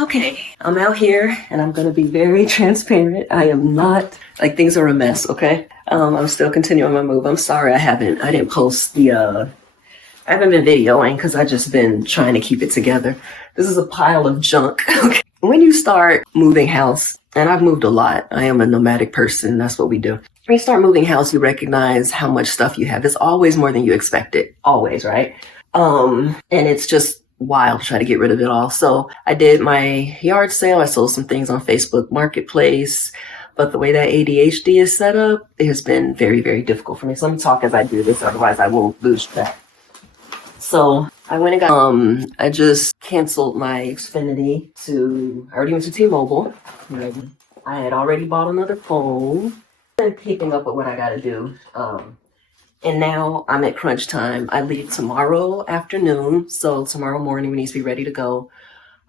Okay, I'm out here and I'm gonna be very transparent. I am not, like, things are a mess, okay? I'm still continuing my move. I'm sorry I didn't post I haven't been videoing because I just been trying to keep it together. This is a pile of junk. Okay. When you start moving house, and I've moved a lot, I am a nomadic person, that's what we do. When you start moving house, you recognize how much stuff you have. It's always more than you expected, always, right? And it's just wild to try to get rid of it all. So I did my yard sale. I sold some things on Facebook Marketplace, but the way that ADHD is set up, it has been very, very difficult for me. So let me talk as I do this, otherwise I will lose track. So I went and got, I just canceled my Xfinity I already went to T-Mobile. I had already bought another phone and keeping up with what I got to do. And now I'm at crunch time. I leave tomorrow afternoon. So tomorrow morning we need to be ready to go.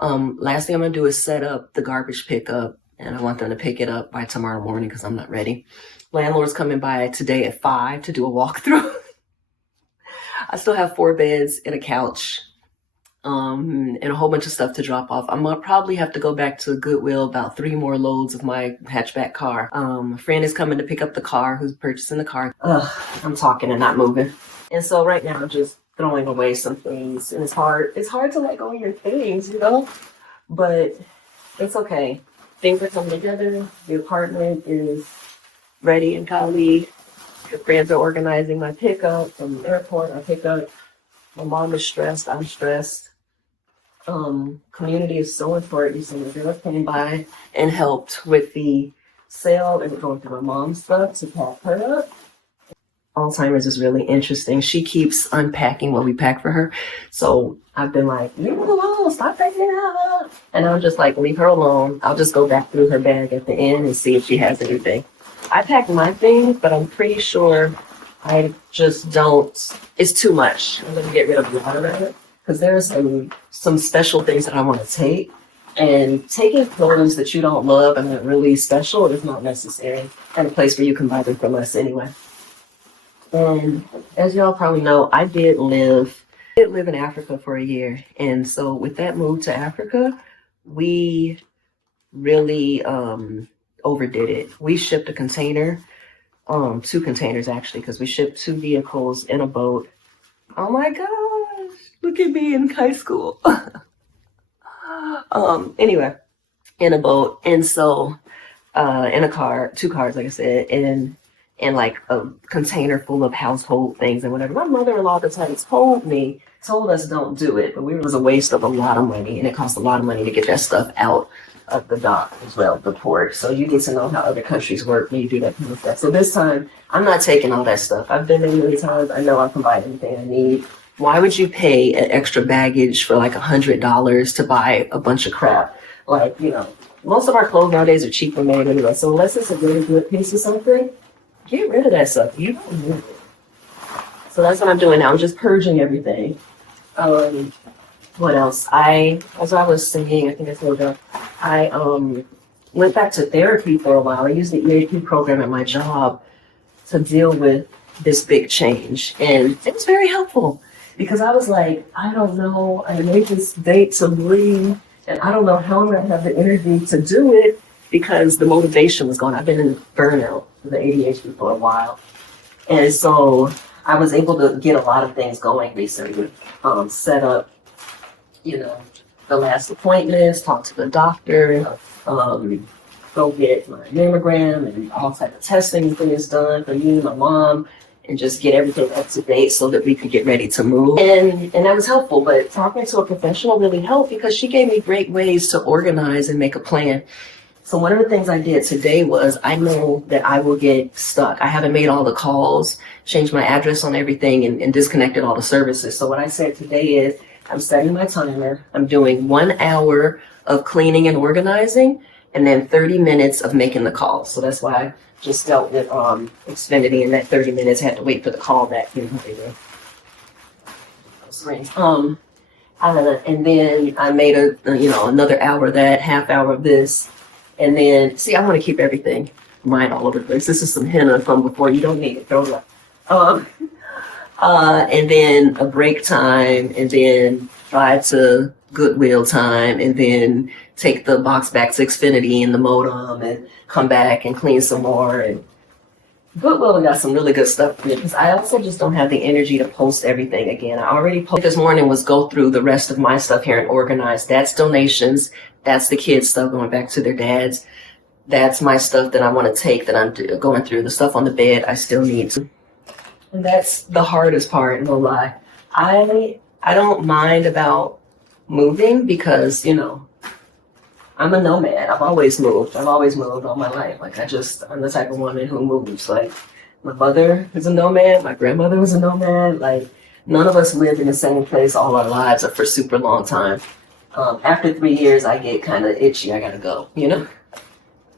Last thing I'm going to do is set up the garbage pickup, and I want them to pick it up by tomorrow morning because I'm not ready. Landlord's coming by today at 5 to do a walkthrough. I still have 4 beds and a couch, and a whole bunch of stuff to drop off. I'm gonna probably have to go back to Goodwill, about 3 more loads of my hatchback car. A friend is coming to pick up the car, who's purchasing the car. I'm talking and not moving. And so right now I'm just throwing away some things, and it's hard to let go of your things, but it's okay. Things are coming together. The apartment is ready and Kali. The friends are organizing my pickup from the airport. I pick up. My mom is stressed. I'm stressed. Community is so important. So the girl came by and helped with the sale and going through my mom's stuff to pack her up. Alzheimer's is really interesting. She keeps unpacking what we pack for her. So I've been like, leave her alone. Stop packing it up. And I'm just like, leave her alone. I'll just go back through her bag at the end and see if she has anything. I packed my things, but I'm pretty sure I just don't. It's too much. I'm going to get rid of a lot of it because there's some special things that I want to take. And taking clothes that you don't love and are really special is not necessary. And a place where you can buy them from us anyway. And as y'all probably know, I did live in Africa for a year. And so with that move to Africa, we really overdid it. We shipped a container, 2 containers actually, because we shipped 2 vehicles in a boat. Oh my gosh, look at me in high school. Anyway, in a boat. And so in a car, 2 cars, like I said, and like a container full of household things and whatever. My mother-in-law at the time told us don't do it, but it was a waste of a lot of money, and it cost a lot of money to get that stuff out of the dock as well, the port. So you get to know how other countries work when you do that kind of stuff. So this time, I'm not taking all that stuff. I've been there many times. I know I can buy anything I need. Why would you pay an extra baggage for like $100 to buy a bunch of crap? Like, most of our clothes nowadays are cheaper made anyway. So unless it's a really good piece of something, get rid of that stuff. You don't need it. So that's what I'm doing now. I'm just purging everything. What else? As I was saying, I think I told you, I went back to therapy for a while. I used the EAP program at my job to deal with this big change. And it was very helpful because I was like, I don't know, I made this date to leave, and I don't know how I'm going to have the energy to do it because the motivation was gone. I've been in burnout with the ADHD for a while. And so I was able to get a lot of things going recently, set up, the last appointments, talk to the doctor, go get my mammogram and all type of testing and things done for me and my mom, and just get everything up to date so that we could get ready to move. And that was helpful, but talking to a professional really helped because she gave me great ways to organize and make a plan. So one of the things I did today was I know that I will get stuck. I haven't made all the calls, changed my address on everything, and disconnected all the services. So what I said today is I'm setting my timer. I'm doing 1 hour of cleaning and organizing, and then 30 minutes of making the calls. So that's why I just dealt with Xfinity, and that 30 minutes had to wait for the call back. And then I made another hour of that, half hour of this. And then, see, I want to keep everything mine all over the place. This is some henna from before. You don't need it. Throw it up. And then a break time, and then drive to Goodwill time and then take the box back to Xfinity and the modem and come back and clean some more. And Goodwill got some really good stuff for me because I also just don't have the energy to post everything again. I already posted this morning was go through the rest of my stuff here and organize. That's donations. That's the kids' stuff going back to their dads. That's my stuff that I want to take that I'm going through. The stuff on the bed I still need to. And that's the hardest part, no lie. I don't mind about moving because, you know, I'm a nomad. I've always moved. I've always moved all my life. Like I'm the type of woman who moves. Like my mother is a nomad. My grandmother was a nomad. Like none of us lived in the same place all our lives or for super long time. After 3 years, I get kind of itchy. I gotta go, you know?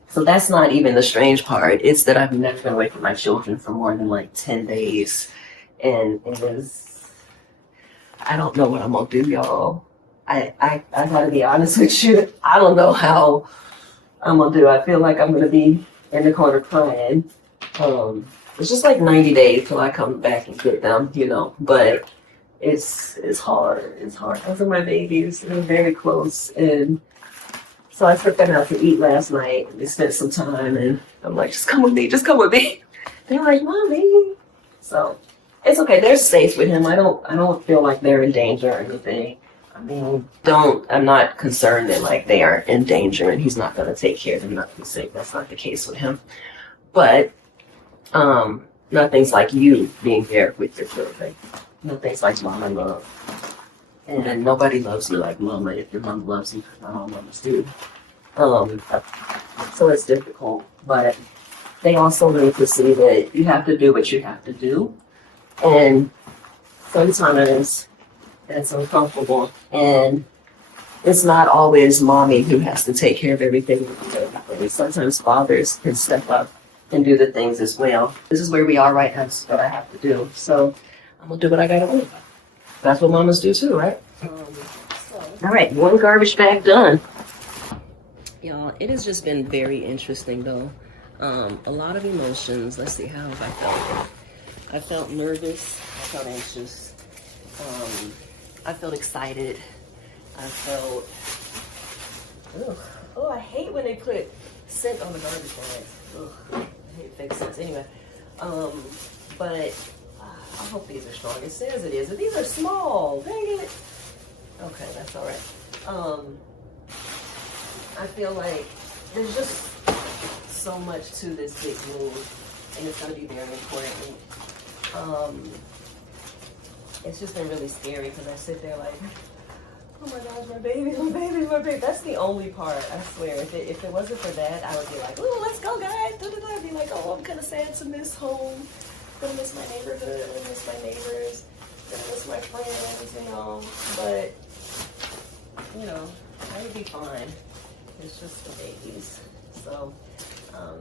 So that's not even the strange part. It's that I've never been away from my children for more than like 10 days. And I don't know what I'm gonna do, y'all. I gotta be honest with you. I don't know how I'm gonna do. I feel like I'm gonna be in the corner crying. It's just like 90 days till I come back and get them, you know. But it's hard. It's hard. Those are my babies. They're very close. And so I took them out to eat last night. We spent some time and I'm like, just come with me, just come with me. They're like, Mommy. So it's okay. They're safe with him. I don't feel like they're in danger or anything. I mean, I'm not concerned that like they are in danger and he's not going to take care of them, not be sick. That's not the case with him. But nothing's like you being there with your children. Nothing's like mama love. And nobody loves you like mama if your mom loves you. Not all mamas do. So it's difficult. But they also need to see that you have to do what you have to do. And sometimes that's uncomfortable. And it's not always mommy who has to take care of everything. Sometimes fathers can step up and do the things as well. This is where we are right now. That's what I have to do. So I'm going to do what I got to do. That's what mamas do too, right? All right, one garbage bag done. Y'all, it has just been very interesting though. A lot of emotions. Let's see, how have I felt? I felt nervous. I felt anxious. I felt excited. I felt, oh, I hate when they put scent on the garbage bags. Ugh, I hate fake scents. Anyway, but I hope these are strong. It says it is. But these are small. Dang it. Okay, that's all right. I feel like there's just so much to this big move, and it's going to be very important. It's just been really scary because I sit there like, oh my gosh, my baby. That's the only part, I swear. If it wasn't for that, I would be like, ooh, let's go, guys. I'd be like, oh, I'm kind of sad to miss home. I'm gonna miss my neighborhood. I'm gonna miss my neighbors. I'm gonna miss my friends, you know. But, you know, I would be fine. It's just the babies. So,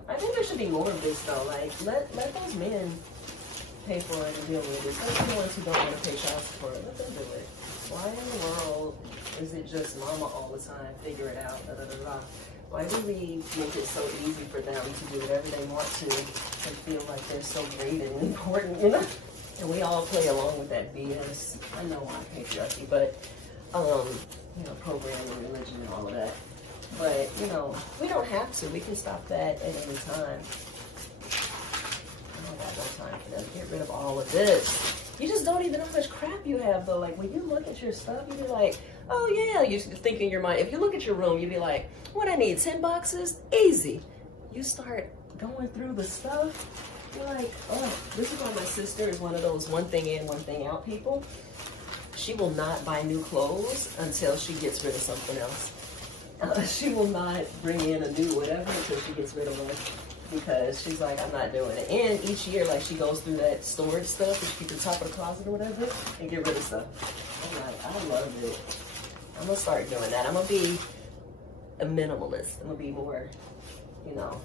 I think there should be more of this, though. Like, let those men pay for it and deal with it. Some of the ones who don't want to pay child support, let them do it. Why in the world is it just mama all the time? Figure it out. Da, da, da, da. Why do we make it so easy for them to do whatever they want to and feel like they're so great and important, you know? And we all play along with that BS. I know why patriarchy, but, you know, programming, religion, and all of that. But, you know, we don't have to. We can stop that at any time. I don't got no time for them. Get rid of all of this. You just don't even know how much crap you have, though. Like, when you look at your stuff, you be like, oh, yeah. You think in your mind, if you look at your room, you be like, what, I need 10 boxes? Easy. You start going through the stuff, you're like, oh, this is why my sister is one of those one thing in, one thing out people. She will not buy new clothes until she gets rid of something else. She will not bring in a new whatever until she gets rid of one. Because she's like, I'm not doing it. And each year, like, she goes through that storage stuff, which keep the top of the closet or whatever, and get rid of stuff. I'm like, I love it. I'm gonna start doing that. I'm gonna be a minimalist. I'm gonna be more, you know,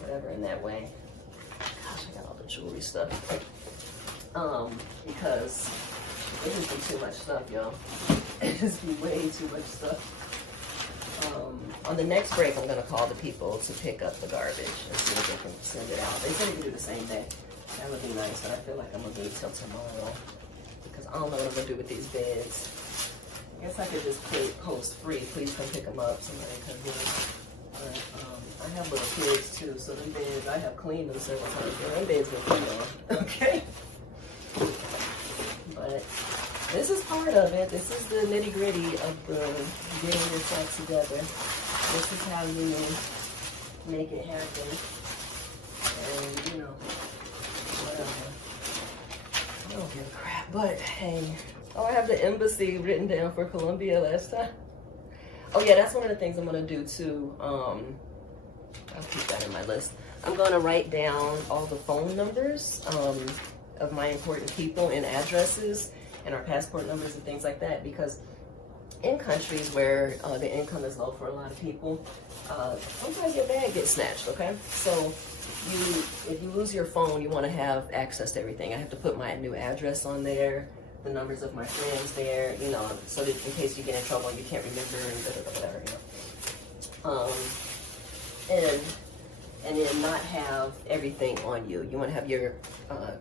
whatever in that way. Gosh, I got all the jewelry stuff. Because it just be too much stuff, y'all. It just be way too much stuff. On the next break, I'm going to call the people to pick up the garbage and see if they can send it out. They said they can do the same day. That would be nice, but I feel like I'm going to wait till tomorrow because I don't know what I'm going to do with these beds. I guess I could just post free. Please come pick them up. Somebody come here. But I have little kids too, so them beds, I have cleaned them several times. Yeah, them beds been cleaned on. Okay. But this is part of it. This is the nitty gritty of the getting yourself together. This is how you make it happen. And you know, whatever. I don't give a crap. But hey. Oh, I have the embassy written down for Colombia last time. Oh yeah, that's one of the things I'm gonna do too. I'll keep that in my list. I'm gonna write down all the phone numbers of my important people and addresses and our passport numbers and things like that, because in countries where the income is low for a lot of people, sometimes your bag gets snatched, okay? So if you lose your phone, you wanna have access to everything. I have to put my new address on there, the numbers of my friends there, you know, so that in case you get in trouble and you can't remember and whatever, you know. And then not have everything on you. You want to have your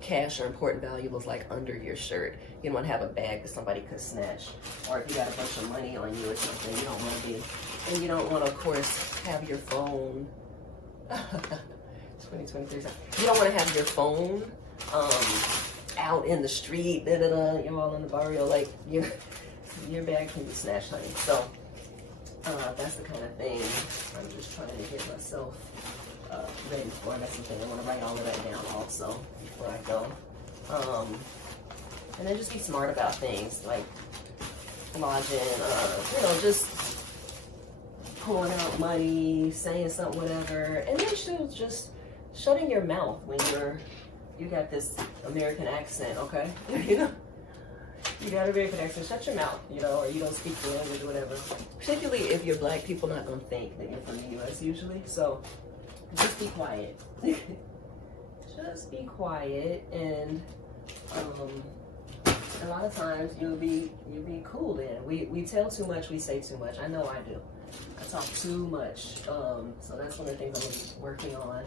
cash or important valuables like under your shirt. You don't want to have a bag that somebody could snatch, or if you got a bunch of money on you or something, you don't want to be. And you don't want to, of course, have your phone. 2023. You don't want to have your phone out in the street, you're all in the barrio, like your bag can be snatched, honey. So that's the kind of thing I'm just trying to get myself ready for. That's the thing. I want to write all of that down also before I go. And then just be smart about things like lodging, you know, just pulling out money, saying something, whatever. And then just shutting your mouth when you got this American accent, okay? You know, you got an American accent, shut your mouth, you know, or you don't speak the language or whatever. Particularly if you're black, people not gonna think that you're from the US usually, so just be quiet. Just be quiet, and a lot of times you'll be cool then. We tell too much, we say too much. I know I do. I talk too much, so that's one of the things I'm gonna be working on.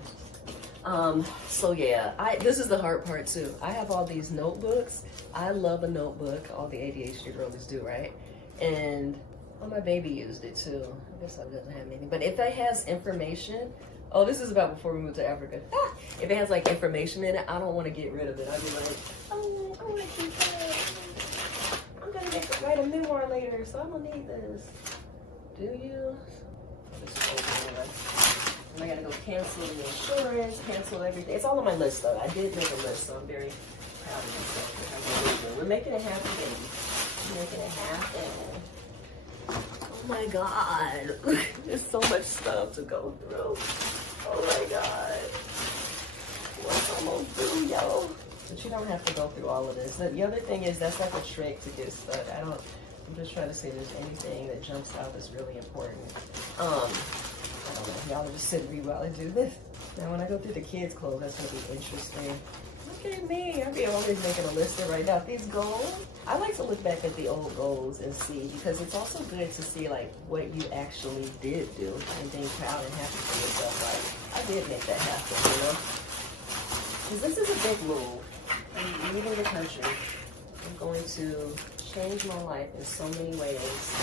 So yeah, this is the hard part too. I have all these notebooks. I love a notebook. All the ADHD girlies do, right? And my baby used it too. I guess I doesn't have anything. But if it has information, oh, this is about before we moved to Africa. If it has like information in it, I don't want to get rid of it. I'd be like, oh, I want to keep that. I'm gonna write a memoir later, so I'm gonna need this. Do you? And I gotta go cancel the insurance, cancel everything. It's all on my list though. I did make a list, so I'm very proud of myself. We're making it happen, baby. We're making it happen. Oh my God. There's so much stuff to go through. Oh my God. What's almost through, yo? But you don't have to go through all of this. The other thing is that's like a trick to get stuck. I'm just trying to see if there's anything that jumps out that's really important. I don't know. Y'all are just sitting me while I do this. Now, when I go through the kids' clothes, that's going to be interesting. Look at me. I'll be always making a list right now. These goals, I like to look back at the old goals and see, because it's also good to see, like, what you actually did do and being proud and happy for yourself. Like, I did make that happen, you know? Because this is a big move. I'm leaving the country. I'm going to change my life in so many ways.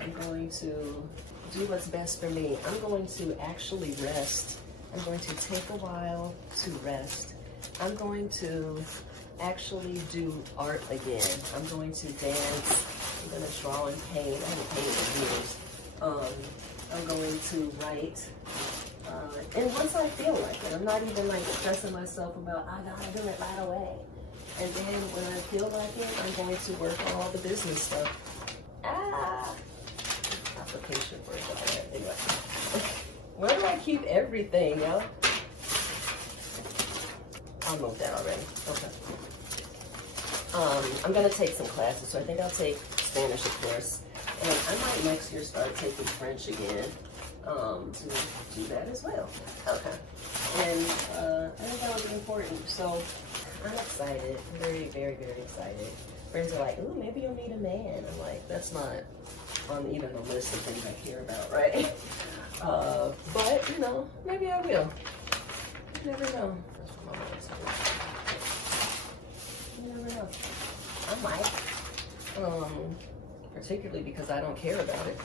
I'm going to do what's best for me. I'm going to actually rest. I'm going to take a while to rest. I'm going to actually do art again. I'm going to dance. I'm going to draw and paint. I haven't painted in years. I'm going to write. And once I feel like it, I'm not even like stressing myself about, I gotta do it right away. And then when I feel like it, I'm going to work on all the business stuff. Application for a job. Anyway. Where do I keep everything, yo? I'll move that already. Okay. I'm gonna take some classes, so I think I'll take Spanish, of course. And I might next year start taking French again. To do that as well. Okay. And I think that would be important. So I'm excited. Very, very, very excited. Friends are like, ooh, maybe you'll need a man. I'm like, that's not on even the list of things I care about, right? But, you know, maybe I will. You never know. That's what my mom said. You never know. I might. particularly because I don't care about it.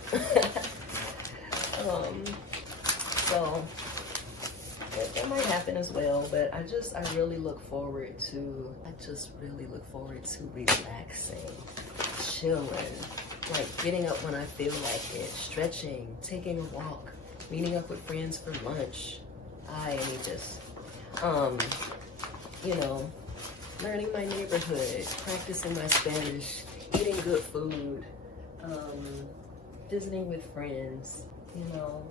So it might happen as well, but I really look forward to, relaxing, chilling, like getting up when I feel like it, stretching, taking a walk, meeting up with friends for lunch. I need this. You know, learning my neighborhood, practicing my Spanish, eating good food, visiting with friends, you know,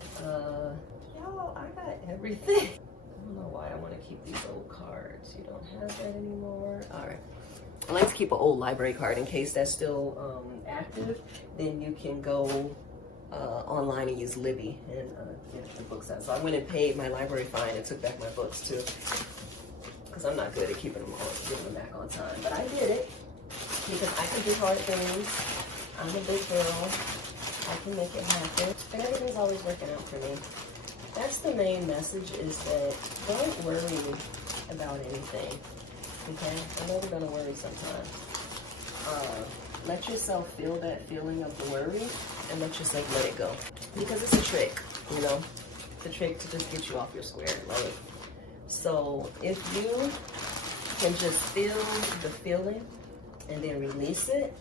y'all, I got everything. I don't know why I want to keep these old cards. You don't have that anymore. All right. I like to keep an old library card in case that's still active. Then you can go online and use Libby and get the books out. So I went and paid my library fine and took back my books too, because I'm not good at keeping them giving them back on time. But I did it because I can do hard things. I'm a big girl. I can make it happen. And everything's always working out for me. That's the main message, is that don't worry about anything. Okay? I know we're gonna worry sometimes. Let yourself feel that feeling of the worry and let yourself let it go. Because it's a trick, you know? It's a trick to just get you off your square. Like, so if you can just feel the feeling and then release it,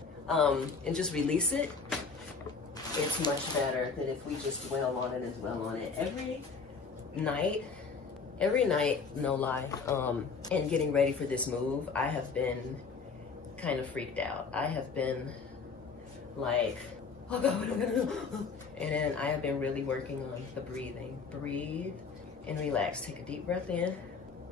it's much better than if we just dwell on it and dwell on it. Every night, no lie, and getting ready for this move, I have been kind of freaked out. I have been like, oh God, what am I gonna do? And then I have been really working on the breathing. Breathe and relax. Take a deep breath in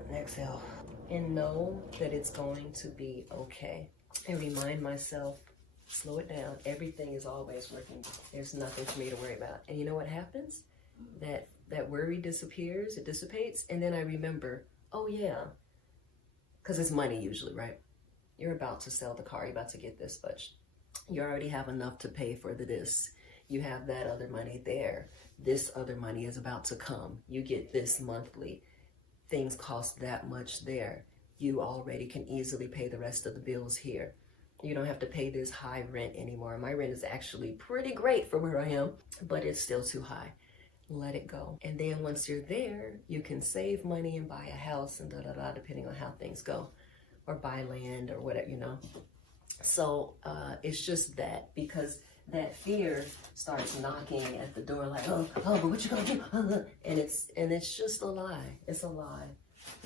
and exhale. And know that it's going to be okay. And remind myself, slow it down. Everything is always working. There's nothing for me to worry about. And you know what happens? That worry disappears, it dissipates, and then I remember, oh yeah, because it's money usually, right? You're about to sell the car, you're about to get this much. You already have enough to pay for this. You have that other money there. This other money is about to come. You get this monthly. Things cost that much there. You already can easily pay the rest of the bills here. You don't have to pay this high rent anymore. My rent is actually pretty great for where I am, but it's still too high. Let it go. And then once you're there, you can save money and buy a house and da-da-da, depending on how things go, or buy land or whatever, you know. So it's just that, because that fear starts knocking at the door like, oh, but what you gonna do? And it's just a lie. It's a lie.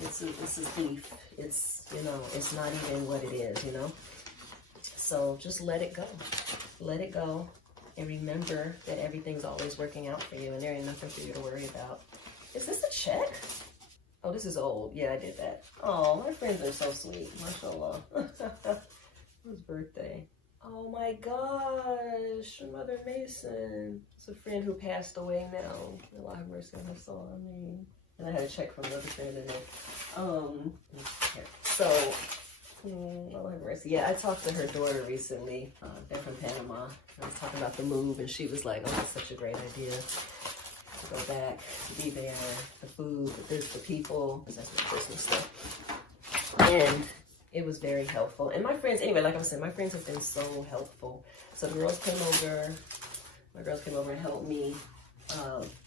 It's a thief. It's, you know, it's not even what it is, you know. So just let it go. Let it go. And remember that everything's always working out for you and there ain't nothing for you to worry about. Is this a check? Oh, this is old. Yeah, I did that. Oh, my friends are so sweet. Mashallah. Whose birthday? Oh my gosh, Mother Mason. It's a friend who passed away now. Allah have mercy on her soul. I mean, and I had a check from another friend in there. So, Allah have mercy. Yeah, I talked to her daughter recently. They're from Panama. I was talking about the move, and she was like, "Oh, that's such a great idea to go back, to be there, the food, the people." That's my Christmas stuff, and it was very helpful. And my friends, anyway, like I said, my friends have been so helpful. So girls came over. My girls came over and helped me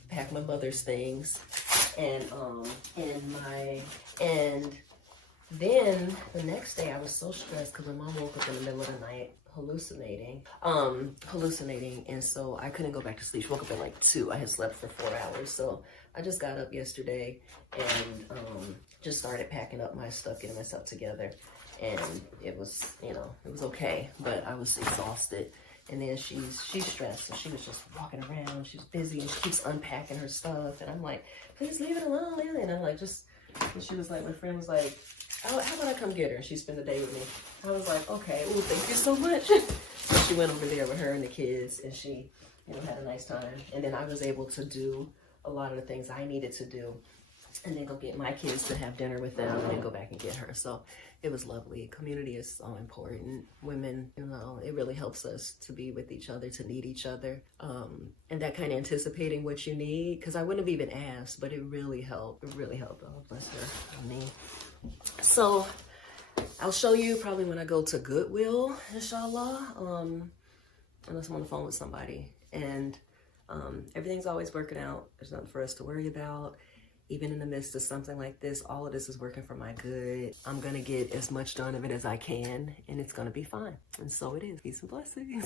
pack my mother's things, and then the next day I was so stressed because my mom woke up in the middle of the night hallucinating, and so I couldn't go back to sleep. She woke up at like 2. I had slept for 4 hours, so I just got up yesterday and just started packing up my stuff, getting myself together, and it was, you know, it was okay, but I was exhausted. And then she's stressed, so she was just walking around. She's busy and she keeps unpacking her stuff, and I'm like, please leave it alone, Lily. And I'm like, and she was like, my friend was like, how about I come get her and she spend the day with me? I was like, okay, well, thank you so much. So she went over there with her and the kids, and she, you know, had a nice time. And then I was able to do a lot of the things I needed to do, and then go get my kids to have dinner with them, and then go back and get her. So it was lovely. Community is so important. Women, you know, it really helps us to be with each other, to need each other. And that kind of anticipating what you need, because I wouldn't have even asked, but it really helped. It really helped. Oh, bless her. I mean, so I'll show you probably when I go to Goodwill, inshallah. unless I'm on the phone with somebody. And everything's always working out. There's nothing for us to worry about. Even in the midst of something like this, all of this is working for my good. I'm gonna get as much done of it as I can, and it's gonna be fine. And so it is. Peace and blessings.